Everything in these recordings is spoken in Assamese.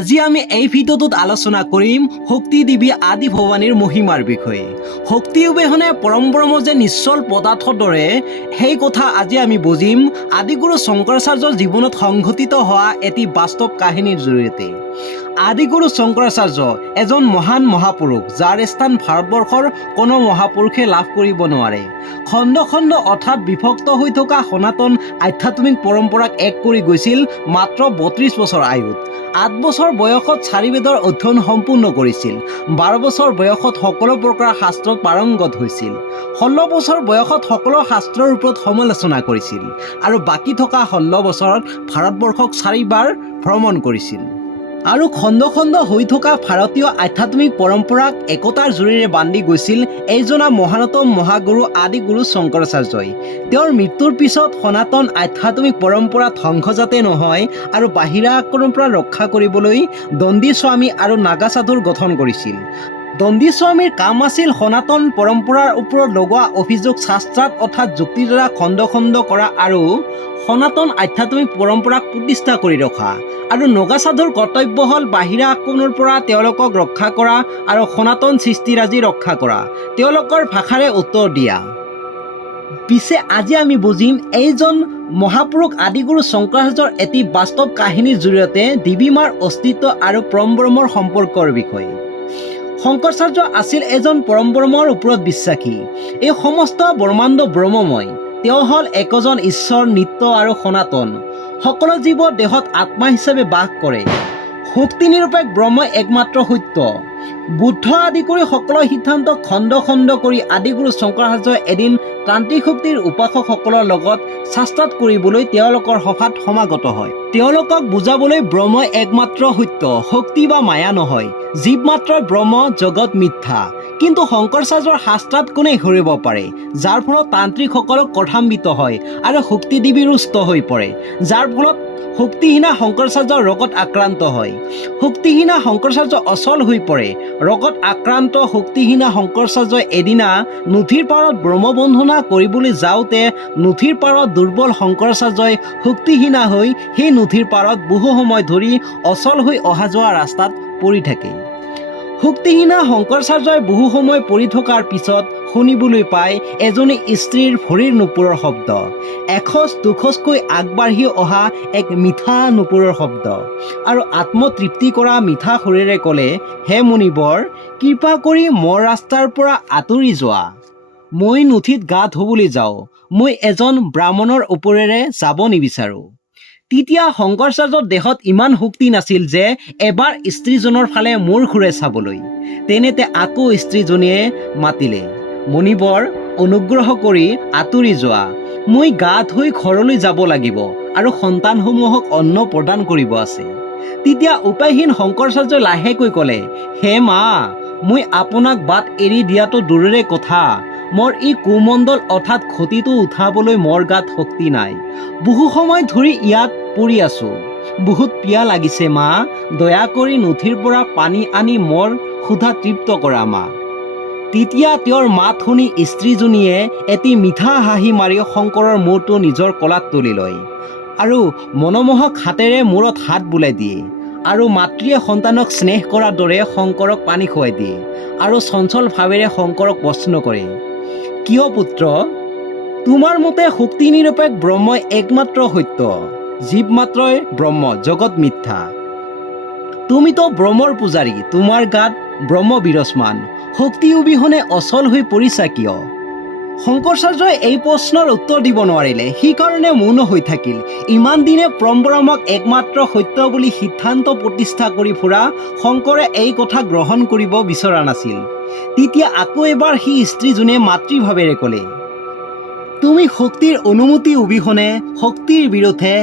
আজি আমি এই ভিডিওটোত আলোচনা কৰিম শক্তি দেৱী আদি ভৱানীৰ মহিমাৰ বিষয়ে। শক্তি অবিহনে পৰম ব্ৰহ্ম যে নিশ্চল পদাৰ্থৰ দৰে, সেই কথা আজি আমি বুজিম আদিগুৰু শংকৰাচাৰ্যৰ জীৱনত সংঘটিত হোৱা এটি বাস্তৱ কাহিনীৰ জৰিয়তে। আদিগুৰু শংকৰাচাৰ্য এজন মহান মহাপুৰুষ, যাৰ স্থান ভাৰতবৰ্ষৰ কোনো মহাপুৰুষে লাভ কৰিব নোৱাৰে। খণ্ড খণ্ড অৰ্থাৎ বিভক্ত হৈ থকা সনাতন আধ্যাত্মিক পৰম্পৰাক এক কৰি গৈছিল মাত্ৰ ৩২ বছৰ আয়ুত। ৮ বছৰ বয়সত ৪ বেদৰ অধ্যয়ন সম্পূৰ্ণ কৰিছিল। ১২ বছৰ বয়সত সকলো প্ৰকাৰ শাস্ত্ৰত পাৰংগত হৈছিল। ১৬ বছৰ বয়সত সকলো শাস্ত্ৰৰ ওপৰত সমালোচনা কৰিছিল আৰু বাকী থকা ১৬ বছৰত ভাৰতবৰ্ষক ৪ বাৰ ভ্ৰমণ কৰিছিল। আৰু খণ্ড খণ্ড হৈ থকা ভাৰতীয় আধ্যাত্মিক পৰম্পৰাক একতাৰ জোৰেৰে বান্ধি গৈছিল এইজনা মহানতম মহাগুৰু আদিগুৰু শংকৰাচাৰ্যই। তেওঁৰ মৃত্যুৰ পিছত সনাতন আধ্যাত্মিক পৰম্পৰা ধ্বংস যাতে নহয় আৰু বাহিৰা আক্ৰমণৰ পৰা ৰক্ষা কৰিবলৈ দণ্ডী স্বামী আৰু নাগা সাধুৰ গঠন কৰিছিল। দণ্ডী স্বামীৰ কাম আছিল সনাতন পৰম্পৰাৰ ওপৰত লগোৱা অভিযোগ শাস্ত্ৰাত অৰ্থাৎ যুক্তিৰ দ্বাৰা খণ্ড খণ্ড কৰা আৰু সনাতন আধ্যাত্মিক পৰম্পৰাক প্ৰতিষ্ঠা কৰি ৰখা। আৰু নগা সাধুৰ কৰ্তব্য হ'ল বাহিৰা আক্ৰমণৰ পৰা তেওঁলোকক ৰক্ষা কৰা আৰু সনাতন সৃষ্টিৰাজি ৰক্ষা কৰা, তেওঁলোকৰ ভাষাৰে উত্তৰ দিয়া। পিছে আজি আমি বুজিম এইজন মহাপুৰুষ আদিগুৰু শংকৰাচাৰ্যৰ এটি বাস্তৱ কাহিনীৰ জৰিয়তে দেৱী মাৰ অস্তিত্ব আৰু পৰম ব্ৰহ্মৰ সম্পৰ্কৰ বিষয়ে। শংকৰাচাৰ্য আছিল এজন পৰম ব্ৰহ্মৰ ওপৰত বিশ্বাসী। এই সমস্ত ব্ৰহ্মাণ্ড ব্ৰহ্মময়। তেওঁ হ'ল একজন ঈশ্বৰ, নিত্য আৰু সনাতন। সকলো জীৱৰ দেহত আত্মা হিচাপে বাস কৰে। শক্তি নিৰপেক্ষ ব্ৰহ্মই একমাত্ৰ সত্য। বুদ্ধ আদি কৰি সকলো সিদ্ধান্ত খণ্ড খণ্ড কৰি আদিগুৰু শংকৰাচাৰ্যই এদিন তান্ত্ৰিক শক্তিৰ উপাসকসকলৰ লগত শাস্ত্ৰাত কৰিবলৈ তেওঁলোকৰ সভাত সমাগত হয়। তেওঁলোকক বুজাবলৈ ব্ৰহ্মই একমাত্ৰ সত্য, শক্তি বা মায়া নহয়। জীৱ মাত্ৰ ব্ৰহ্ম, জগত মিথ্যা। কিন্তু শংকৰাচাৰ্যৰ শাস্ত্ৰাত কোনে ধৰিব পাৰে, যাৰ ফলত তান্ত্ৰিকসকলক ক্ৰোধান্বিত হয় আৰু শক্তি দেৱী ৰুষ্ট হৈ পৰে, যাৰ ফলত শক্তিহীনা শংকৰাচাৰ্য ৰোগত আক্ৰান্ত হয়। শক্তিহীনা শংকৰাচাৰ্য অচল হৈ পৰে। ৰোগত আক্ৰান্ত শক্তিহীনা শংকৰাচাৰ্যই এদিনা নদীৰ পাৰত ব্ৰহ্মবন্ধনা কৰিবলৈ যাওঁতে নদীৰ পাৰত দুৰ্বল শংকৰাচাৰ্যই শক্তিহীনা হৈ সেই নদীৰ পাৰত বহু সময় ধৰি অচল হৈ অহা যোৱা ৰাস্তাত পৰি থাকে। শক্তিহীনা শংকৰাচাৰ্যই বহু সময় পৰি থকাৰ পিছত শুনিবলৈ পায় এজনী স্ত্ৰীৰ ভৰিৰ নুপুৰৰ শব্দ, এখোজ দুখোজকৈ আগবাঢ়ি অহা এক মিঠা নুপুৰৰ শব্দ, আৰু আত্মতৃপ্তি কৰা মিঠা সুৰেৰে ক'লে, হে মুনিবৰ, কৃপা কৰি মোৰ ৰাস্তাৰ পৰা আঁতৰি যোৱা। মই নদীত গা ধুবলৈ যাওঁ। মই এজন ব্ৰাহ্মণৰ ওপৰেৰে যাব নিবিচাৰোঁ। তেতিয়া শংকৰাচাৰ্যৰ দেহত ইমান শক্তি নাছিল যে এবাৰ স্ত্ৰীজনৰ ফালে মূৰ ঘূৰাই চাবলৈ। তেনেতে আকৌ স্ত্ৰীজনীয়ে মাতিলে, মুনিবৰ, অনুগ্ৰহ কৰি আঁতৰি যোৱা। মই গা ধুই ঘৰলৈ যাব লাগিব আৰু সন্তানসমূহক অন্ন প্ৰদান কৰিব আছে। তেতিয়া উপায়হীন শংকৰাচাৰ্যই লাহেকৈ ক'লে, হে মা, মই আপোনাক বাট এৰি দিয়াটো দূৰৰে কথা, মোৰ এই কুমণ্ডল অৰ্থাৎ ঘটিটো উঠাবলৈ মোৰ গাত শক্তি নাই। বহু সময় ধৰি ইয়াত পৰি আছো। বহুত পিয়া লাগিছে মা, দয়া কৰি নদীৰ পৰা পানী আনি মোৰ ক্ষুধা তৃপ্ত কৰা মা। তেতিয়া তেওঁৰ মাত শুনি স্ত্ৰীজনীয়ে এটি মিঠা হাঁহি মাৰি শংকৰৰ মূৰটো নিজৰ কোলাত তুলি লয় আৰু মনোমোহক হাতেৰে মূৰত হাত বুলাই দিয়ে আৰু মাতৃয়ে সন্তানক স্নেহ কৰাৰ দৰে শংকৰক পানী খুৱাই দিয়ে আৰু চঞ্চল ভাৱেৰে শংকৰক প্ৰশ্ন কৰে, কিয় পুত্ৰ? তোমাৰ মতে শক্তি নিৰপেক্ষ ব্ৰহ্মই একমাত্ৰ সত্য, জীৱ মাত্ৰই ব্ৰহ্ম, জগত মিথ্যা। তুমিতো ব্ৰহ্মৰ পূজাৰী, তোমাৰ গাত ব্ৰহ্ম বিৰাজমান, শক্তি অবিহনে অচল হৈ পৰিছা কিয়? শংকৰাচাৰ্যই এই প্ৰশ্নৰ উত্তৰ দিব নোৱাৰিলে। সেইকাৰণে মৌন হৈ থাকিল। ইমান দিনে পৰম ব্ৰহ্মক একমাত্ৰ সত্য বুলি সিদ্ধান্ত প্ৰতিষ্ঠা কৰি ফুৰা শংকৰে এই কথা গ্ৰহণ কৰিব বিচৰা নাছিল। তেতিয়া আকৌ এবাৰ সেই স্ত্ৰীজনীয়ে মাতৃভাৱেৰে ক'লে, তুমি শক্তিৰ অনুমতি অবিহনে, শক্তিৰ বিৰুদ্ধে,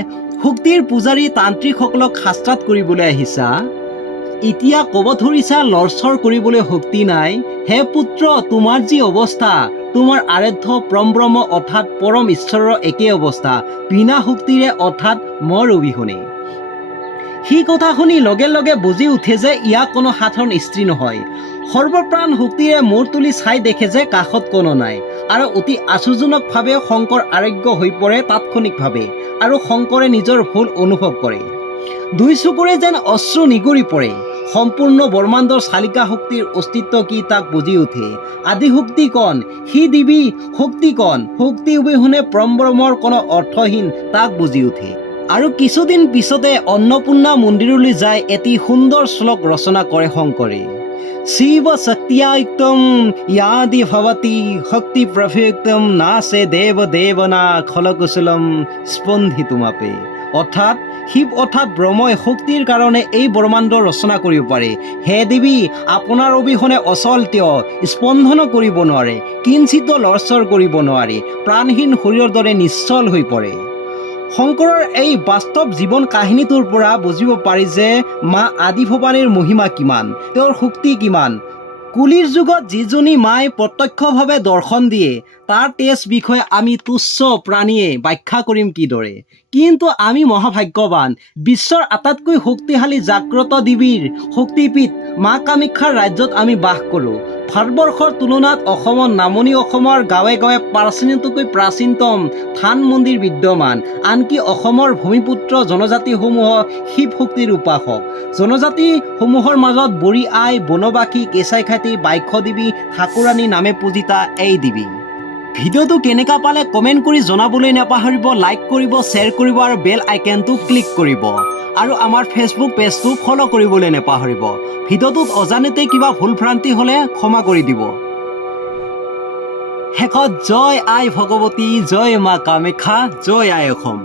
শক্তিৰ পূজাৰী তান্ত্ৰিকসকলক শাস্ত্ৰাত কৰিবলৈ আহিছা। এতিয়া ক'ব ধৰিছা লৰচৰ কৰিবলৈ শক্তি নাই। হে পুত্ৰ, তোমাৰ যি অৱস্থা, তোমাৰ আৰাধ্য পৰম ব্ৰহ্ম অৰ্থাৎ পৰম ঈশ্বৰৰ একে অৱস্থা, বিনা শক্তিৰে অৰ্থাৎ মোৰ অবিহনে। সেই কথা শুনি লগে লগে বুজি উঠে যে ইয়াক কোনো সাধাৰণ স্ত্ৰী নহয়। সৰ্বপ্ৰাণ শক্তিৰে মূৰ তুলি চাই দেখে যে কাষত কোনো নাই আৰু অতি আশ্চৰ্যজনকভাৱে শংকৰ আৰোগ্য হৈ পৰে তাৎক্ষণিকভাৱে আৰু শংকৰে নিজৰ ভুল অনুভৱ কৰে। দুই চকুৰে যেন অশ্ৰু নিগৰি পৰে। সম্পূৰ্ণ ব্ৰহ্মাণ্ডৰ চালিকা শক্তিৰ অস্তিত্ব কি তাক বুজি উঠে। আদি শক্তি কণ, সি দিবী শক্তি কণ, শক্তি অবিহনে পৰম্পৰমৰ কোনো অৰ্থহীন তাক বুজি উঠে। আৰু কিছুদিন পিছতে অন্নপূৰ্ণা মন্দিৰলৈ যায় এটি সুন্দৰ শ্লোক ৰচনা কৰে শংকৰে। শিৱ শক্তিয়ায়ুক্তম ইয়াদি ভৱতি শক্তি প্ৰভুক্তম নাছে দেৱ দেৱনা খলকুশলম স্পন্দিতুমাপে। অৰ্থাৎ শিৱ অৰ্থাৎ ব্ৰহ্মই শক্তিৰ কাৰণে এই ব্ৰহ্মাণ্ড ৰচনা কৰিব পাৰে। হে দেৱী, আপোনাৰ অবিহনে অচল তেওঁ স্পন্দন কৰিব নোৱাৰে, কিঞ্চিত লৰচৰ কৰিব নোৱাৰে, প্ৰাণহীন শৰীৰৰ দৰে নিশ্চল হৈ পৰে। শংকৰৰ এই বাস্তৱ জীৱন কাহিনীটোৰ পৰা বুজিব পাৰি যে মা আদি ভৱানীৰ মহিমা কিমান, তেওঁৰ শক্তি কিমান। কলিৰ যুগত যিজনী মায়ে প্ৰত্যক্ষভাৱে দৰ্শন দিয়ে তাৰ তেজ বিষয়ে আমি তুচ্ছ প্ৰাণীয়ে ব্যাখ্যা কৰিম কিদৰে। কিন্তু আমি মহাভাগ্যৱান, বিশ্বৰ আটাইতকৈ শক্তিশালী জাগ্ৰত দেৱীৰ শক্তিপীঠ মা কামাখ্যাৰ ৰাজ্যত আমি বাস কৰোঁ। ভাৰতবৰ্ষৰ তুলনাত অসমৰ নামনি অসমৰ গাঁৱে গাঁৱে প্ৰাচীনতকৈ প্ৰাচীনতম থান মন্দিৰ বিদ্যমান। আনকি অসমৰ ভূমিপুত্ৰ জনজাতিসমূহ শিৱ শক্তিৰ উপাসক। জনজাতিসমূহৰ মাজত বড়ি আই, বনবাসী, কেঁচাই খাতি, বাইশ দেৱী, ঠাকুৰাণী নামে পূজিতা এই দেৱী। ভিডিঅ'টো কেনেকুৱা পালে কমেণ্ট কৰি জনাবলৈ নাপাহৰিব, লাইক কৰিব, শ্বেয়াৰ কৰিব আৰু বেল আইকনটো ক্লিক কৰিব। আৰু আমাৰ ফেচবুক পেজটো ফ'ল' কৰিবলৈ নাপাহৰিব। ভিডিঅ'টোত অজানিতে কিবা ভুল ভ্ৰান্তি হ'লে ক্ষমা কৰি দিব। শেষত জয় আই ভগৱতী, জয় মা কামাখ্যা, জয় আই অসম।